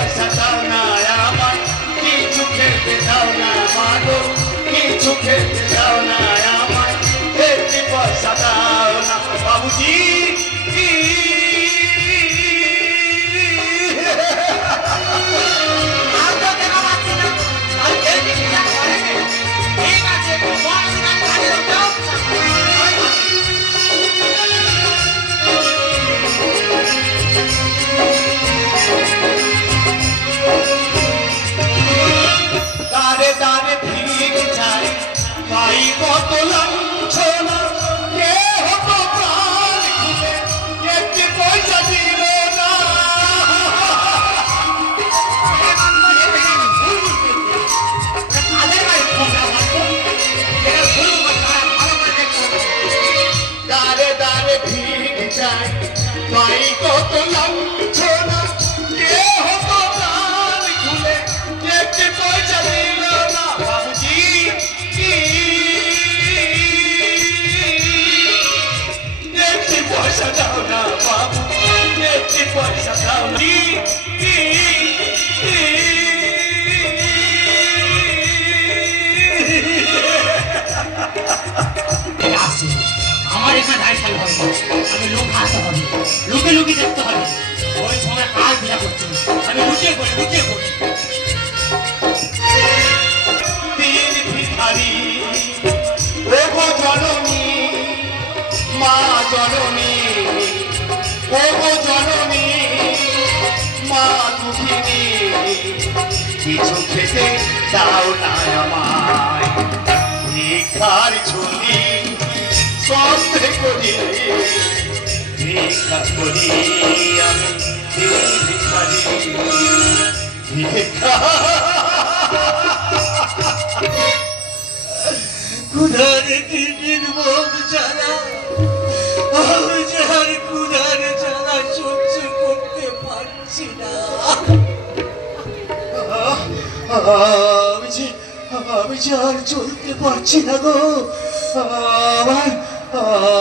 পয়সা দাও না আমায়, কিছু খেতে দাও না মাগো, কিছু খেতে দাও না আমায়, একটি পয়সা দাও না বাবুজি। দাঁড়ে দাঁড়ে ভিড় চাই, পাই কত লাঞ্ছনা, কে হতো প্রাণ খুলে একটি পয়সা দিল না। দাঁড়ে দাঁড়ে ভিড় চাই, পাই কত লাঞ্ছনা, কে হতো প্রাণ খুলে একটি পয়সা দিল না বাবুজি। একটি পয়সা দাও না বাবু, একটি পয়সা দাও না। আমার এখানে ধারসাল হবে, আমি লোক হাতে হবে, লুকে লুকি দেখতে হবে। ওই সময় কাজ পূজা করছে, আমি লুকিয়ে পড়ি লুকিয়ে পড়ি। তিন ভিখারি ওগো জননী, মা জননী, ওগো জননী, মা দুঃখিনী, কিছু খেতে দাও না আমায়, ভিখার ঝুলি সন্ধে করি, ভিক্ষা করি আমি ভিখারি, ভিক্ষা। ক্ষুধার নির্মম জ্বালা, আমি যার ক্ষুধার জ্বালা সহ্য করতে পারছি না। আমি যে আর চলতে পারছি না গো। আমার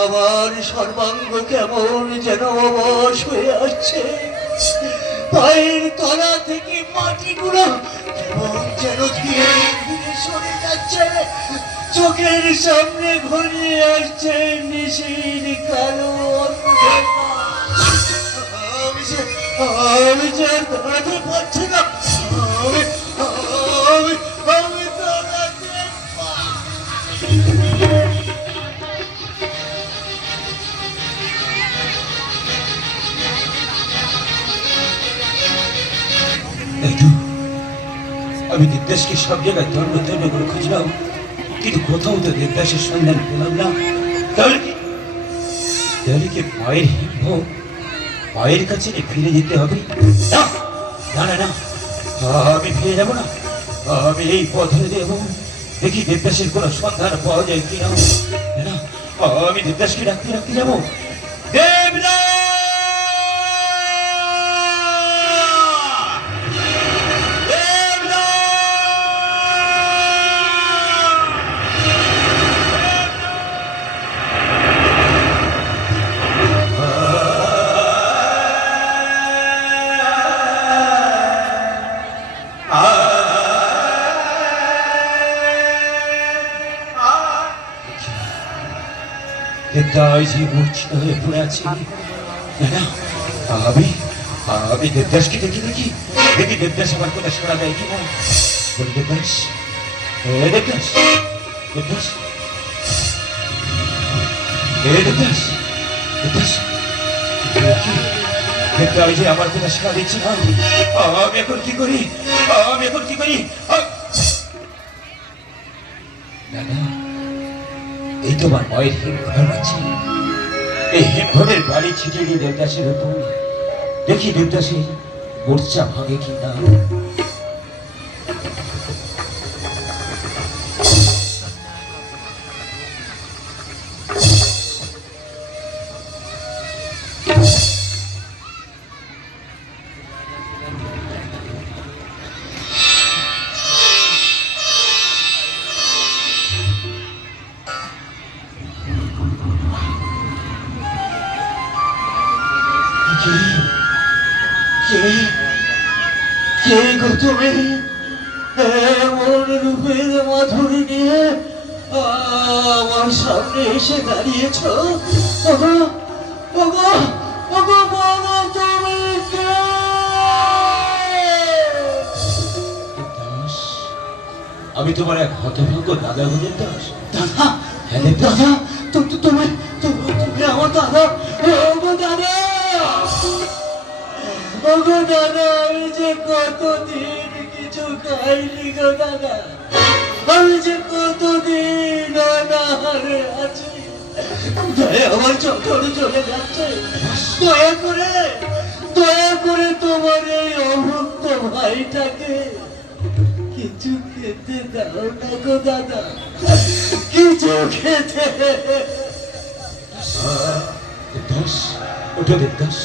আমার সর্বাঙ্গ কেমন যেন অবশ হয়ে আসছে, পায়ের তলা থেকে মাটিগুলো কেমন যেন ধীরে ধীরে সরে যাচ্ছে, চোখের সামনে ঘনিয়ে আসছে নিশির কালো অন্ধকার। আমি যে আর দাঁড়াতে পারছি না, আমি আমি আমি দাঁড়াতে আমি দেবদাসকে সব জায়গায় ধর্ম ধর্ম করে খুঁজলাম, কিন্তু কোথাও তো দেবদাসের সন্ধান পেলাম না। তাহলে কি মায়ের হিম্ভ মায়ের কাছে ফিরে যেতে হবে? না না না, আমি ফিরে যাবো না, আমি এই পথ ধরে দেবো, দেখি দেবদাসের কোনো সন্ধান পাওয়া যায় কিনা। না, আমি দেবদাসকে ডাকতে ডাকতে যাবো। দেবদাস! দেবদাস মূর্ছিত হয়ে পড়ে আছি। আমি দেবদাসকে দেখি দেখি দেখি দেবদাস আমার কথা শোনা দেয় কিনা। দেবদাস, দেবদাস, দেবদাস, দেবদাস, দেবদাস, দেবদাস যে আমার কথা শোনা দিচ্ছে না। আমি এখন কি করি? আমি এখন কি করি? দাদা, এই তোমার মায়ের হিমঘর আছে, এই হিমঘরের বাড়ি ছিটিয়ে দিয়ে দেবদাসের উপর দেখি দেবদাসের মোর্চা ভাঙে কিনা। কে গো তুমি এমন রূপের মাধুরী নিয়ে আমার সামনে এসে দাঁড়িয়েছ? ওগো ওগো ওগো বলো তুমি কে? দাস, আমি তোমার এক হতভাগ্য দাদা বুঝে দাস। দাদা? হ্যাঁ দাদা, তুমি আমার দাদা। ওগো দাদা, ওগো দাদা, আমি যে কতদিন কিছু খাইনি গো দাদা। আমি যে কতদিন অনাহারে আছি। আমার চোখে চলে যাচ্ছে। দয়া করে তোমার এই অভুক্ত ভাইটাকে কিছু খেতে দাও না গো দাদা, কিছু খেতে। দাস, ওঠো দেবদাস,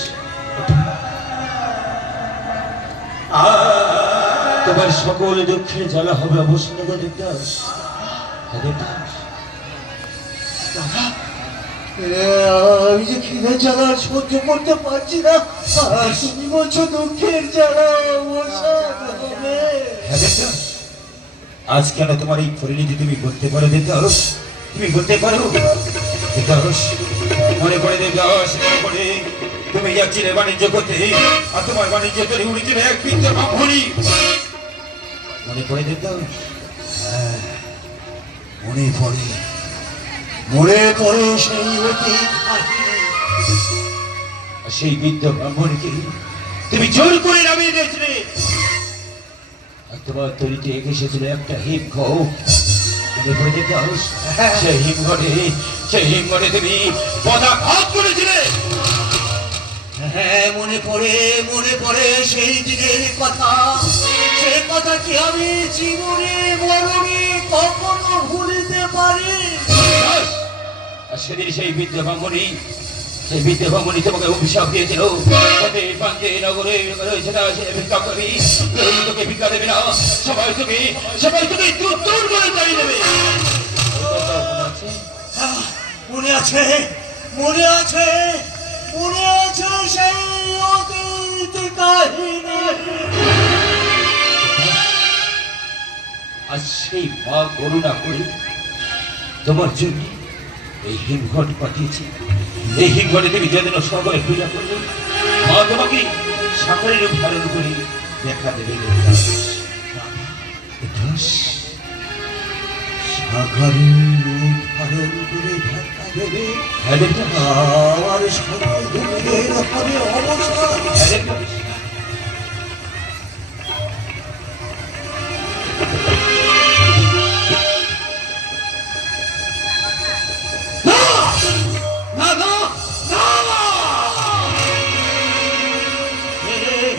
তোমার সকল দুঃখের জ্বালা হবে অবশ্যই গো দেবদাস। দেবদাস, আমি যে খিদে জ্বালা সহ্য করতে পারছি না, আর তুমি বলছো দুঃখের জ্বালা অবসান হবে। আজ কেন তোমার এই পরিণতি তুমি করতে পারো দেবদাস? তুমি করতে পারো দেবদাস? মনে পড়ে দেবদাস, মনে পড়ে তুমি যাচ্ছিলে বাণিজ্য করতে, আর তোমার বাণিজ্য করে উড়েছিল এক বৃদ্ধ ব্রাহ্মণী। মনে পড়ে দেবদাস? মনে পড়ে, মনে পড়ে সেই অতীত কাহিনী। সেই বৃদ্ধ ব্রাহ্মণীকে তুমি জোর করে নামিয়ে দিয়েছিলে, আর তোমার তৈরিতে এসেছিল একটা হিমঘট। মনে পড়ে দেবদাস? সেই হিমঘটে তুমি পদাঘাত করেছিলে। হ্যাঁ, মনে পড়ে সেই দিনের কথা। সে কথা কি আমি জীবনে মরণে কখনো ভুলিতে পারি? সেদিন সেই বৃদ্ধ ব্রাহ্মণী তোমাকে অভিশাপ দিয়েছিল, নগরে রয়েছে না সে ভিক্ষা করবি, তোকে ভিক্ষা দেবে না, সবাই তোকে দূর করে দাঁড়িয়ে দেবে। মনে আছে সেই অতীত কাহিনী। আজ সেই মা করুণা করে তোমার জন্য এই হিমঘট পাঠিয়েছি। এই হিমঘটে তুমি যেদিন সকলে পূজা করবে, মা তোমাকে সাগরের রূপ ধারণ করে দেখা দেবে। সাগরের রূপ ধারণ করে দেখা দেবে। আমার সকল দুঃখের হবে অবসান।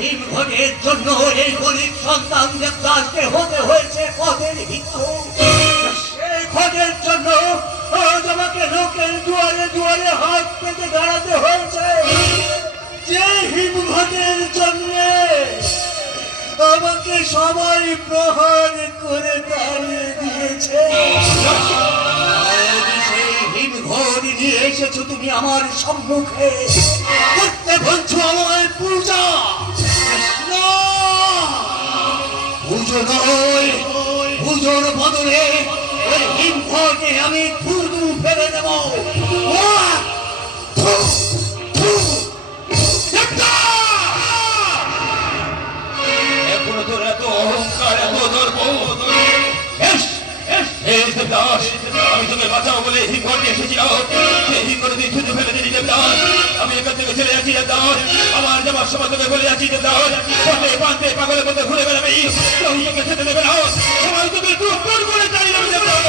হিমঘটের জন্য এই গরিব সন্তান দেবদাসকে হতে হয়েছে পথের ভিক্ষুক। সেই ঘটের জন্য তোমাকে লোকের দুয়ারে দুয়ারে হাত পেতে দাঁড়াতে হয়েছে। যে হিমঘটের জন্য আমাকে সবাই প্রহার করে দাঁড়িয়ে দিয়েছে, সেই হিমঘট নিয়ে এসেছো তুমি আমার সম্মুখে, করতে বলছো আমায় পূজা। পুজোর বদলে ওই হিমঘটে আমি থুতু ফেলে দেব। এখনো তোর এত অহংকার, এত গর্ব? আমি তোকে বাঁচাবো বলে হিমঘটে এসেছিলাম, সেই হিমঘটে তুই থুতু ফেলে দিলি দেবদাস। আমি এখান থেকে চলে যাচ্ছি দেবদাস, আমার যাবার সময় তোকে বলে যাচ্ছি দেবদাস, পান্তে পাগলের মধ্যে ঘুরে বেড়াবি, কেউ তোকে খেতে দেবে না, সবাই তোকে দূর করে দাঁড়িয়ে দেবে দেবদাস।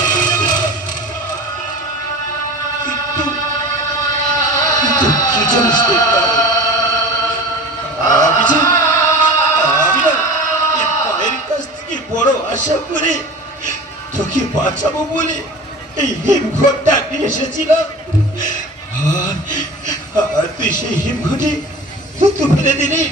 কিন্তু কি জানিস দেবদাস, আমি না মায়ের কাছ থেকে বড় আশা করে তোকে বাঁচাবো বলে এই হিমঘটটা নিয়ে এসেছিলাম, আর তুই সেই হিমঘটে ফেলে দিলি।